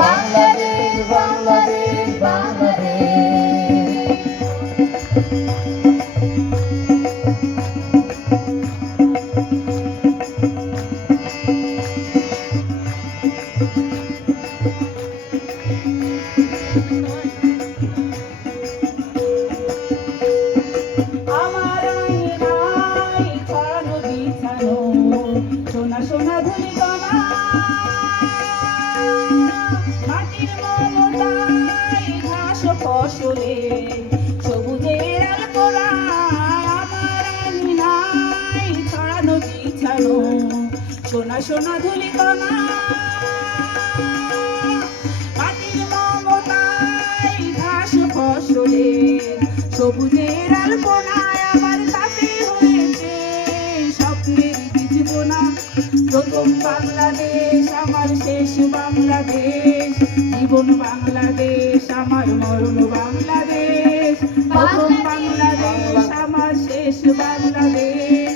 বাংলাদেশ বাংলাদেশ বাংলাদেশ। আমার আঙিনায় ছড়ানো বিছানো সোনা সোনা ধুলিকণা, মাটির মমতায় ঘাস ফসলে সবুজের আলপনা। আমার আঙিনায় ছড়ানো বিছানো সোনা সোনা ধুলিকণা, মাটির মমতায় ঘাস ফসলে সবুজের আলপনায় আমার তাতে হয়েছে স্বপ্নের জীবনা। প্রথম বাংলাদেশ আমার শেষ বাংলাদেশ, জীবন বাংলাদেশ আমার মরণ বাংলাদেশ। প্রথম বাংলাদেশ আমার শেষ বাংলাদেশ,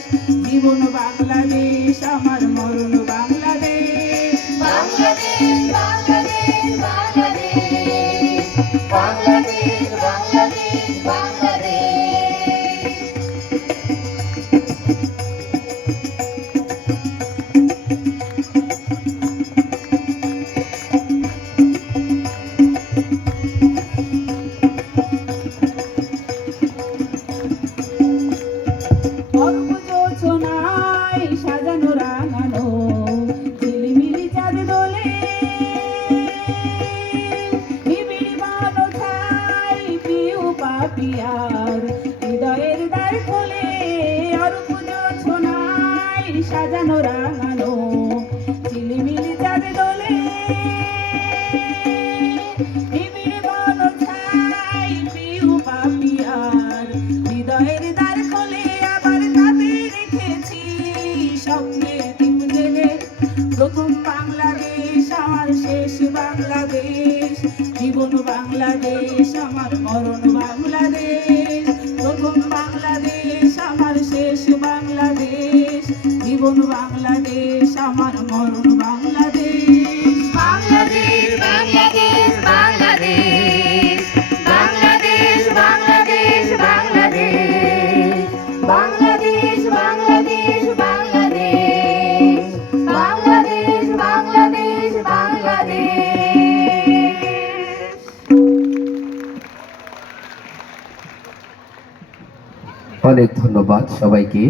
জীবন বাংলাদেশ আমার মরণ বাংলাদেশ। বাংলাদেশ বাংলাদেশ বাংলাদেশ বাংলাদেশ বাংলাদেশ বাংলাদেশ। অল্প যোজনায় সাজানো রাঙানো ঝিলিমিলি চাঁদ দোলে, নিবিড় বনছাই প্রিয় পাপিয়ার হৃদয়ের দ্বার খোলে। অল্প যোজনায় সাজানো রাঙানো ঝিলিমিলি চাঁদ দোলে, নিবিড় বনছাই প্রিয় পাপিয়ার হৃদয়ের দ্বার খোলে। প্রথম বাংলাদেশ আমার শেষ বাংলাদেশ, জীবন বাংলাদেশ আমার মরণ বাংলাদেশ। প্রথম বাংলাদেশ আমার শেষ বাংলাদেশ, জীবন বাংলাদেশ আমার মরণ বাংলাদেশ। বাংলাদেশ বাংলাদেশ বাংলাদেশ বাংলাদেশ বাংলাদেশ বাংলাদেশ বাংলাদেশ বাংলাদেশ বাংলাদেশ বাংলাদেশ বাংলাদেশ বাংলাদেশ। অনেক ধন্যবাদ সবাইকে।